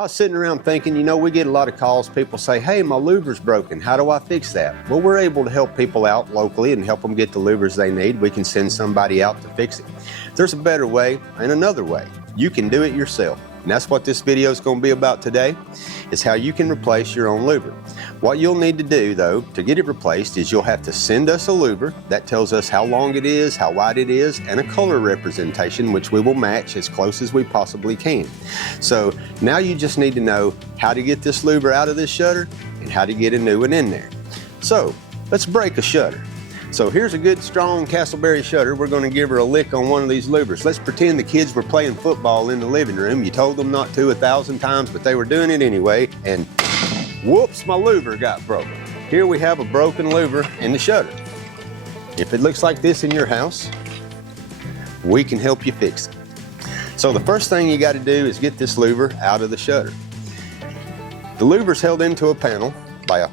I was sitting around thinking, you know, we get a lot of calls. People say, hey, my louver's broken. How do I fix that? Well, we're able to help people out locally and help them get the louvers they need. We can send somebody out to fix it. There's a better way and another way. You can do it yourself. And that's what this video is going to be about today, is how you can replace your own louver. What you'll need to do, though, to get it replaced is you'll have to send us a louver. That tells us how long it is, how wide it is, and a color representation, which we will match as close as we possibly can. So now you just need to know how to get this louver out of this shutter and how to get a new one in there. So let's break a shutter. So here's a good strong Castleberry shutter. We're going to give her a lick on one of these louvers. Let's pretend the kids were playing football in the living room. You told them not to 1,000 times, but they were doing it anyway, and whoops, my louver got broken. Here we have a broken louver in the shutter. If it looks like this in your house, we can help you fix it. So the first thing you got to do is get this louver out of the shutter. The louver's held into a panel by a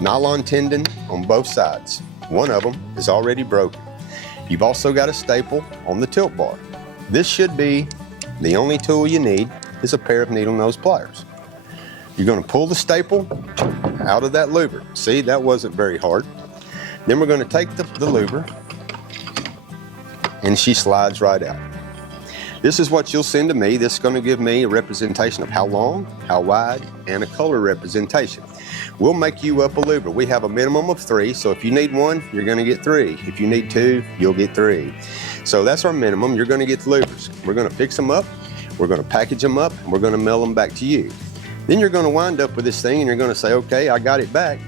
nylon tendon on both sides. One of them is already broken. You've also got a staple on the tilt bar. This should be the only tool you need is a pair of needle nose pliers. You're going to pull the staple out of that louver. See, that wasn't very hard. Then we're going to take the louver, and she slides right out. This is what you'll send to me. This is going to give me a representation of how long, how wide, and a color representation. We'll make you up a louver. We have a minimum of 3, so if you need 1, you're going to get 3. If you need 2, you'll get 3. So that's our minimum. You're going to get the louvers. We're going to fix them up, we're going to package them up, and we're going to mail them back to you. Then you're going to wind up with this thing and you're going to say, okay, I got it back.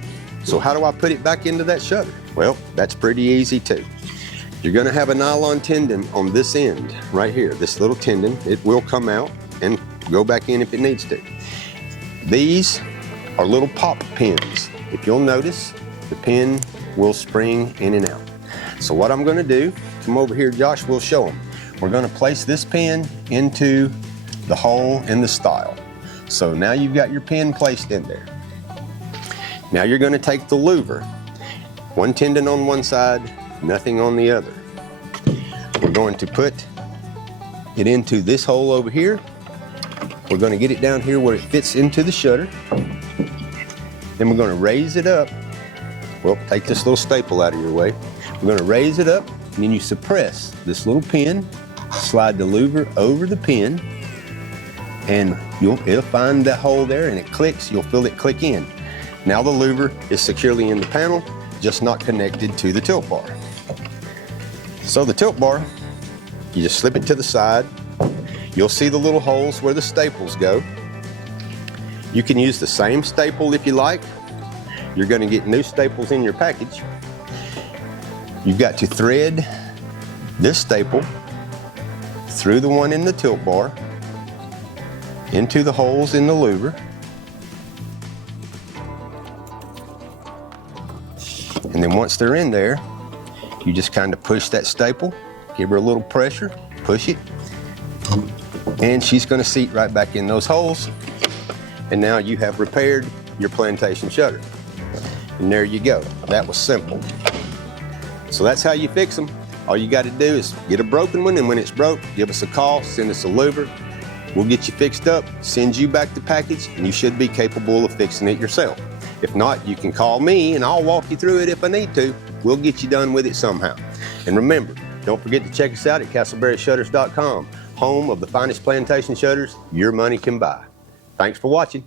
So how do I put it back into that shutter? Well, that's pretty easy too. You're going to have a nylon tendon on this end right here, this little tendon. It will come out and go back in if it needs to. These are little pop pins. If you'll notice, the pin will spring in and out. So what I'm going to do, come over here, Josh, we'll show them. We're going to place this pin into the hole in the stile. So now you've got your pin placed in there. Now you're going to take the louver, one tendon on one side, nothing on the other. We're going to put it into this hole over here. We're going to get it down here where it fits into the shutter. Then we're going to raise it up. Well, take this little staple out of your way. We're going to raise it up, and then you suppress this little pin, slide the louver over the pin, and it'll find that hole there, and it clicks. You'll feel it click in. Now the louver is securely in the panel, just not connected to the tilt bar. So the tilt bar, you just slip it to the side. You'll see the little holes where the staples go. You can use the same staple if you like. You're going to get new staples in your package. You've got to thread this staple through the one in the tilt bar into the holes in the louver. And then once they're in there, you just kind of push that staple, give her a little pressure, push it, and she's going to seat right back in those holes. And now you have repaired your plantation shutter. And there you go. That was simple. So that's how you fix them. All you got to do is get a broken one, and when it's broke, give us a call, send us a louver. We'll get you fixed up, send you back the package, and you should be capable of fixing it yourself. If not, you can call me and I'll walk you through it if I need to. We'll get you done with it somehow. And remember, don't forget to check us out at CastleberryShutters.com, home of the finest plantation shutters your money can buy. Thanks for watching.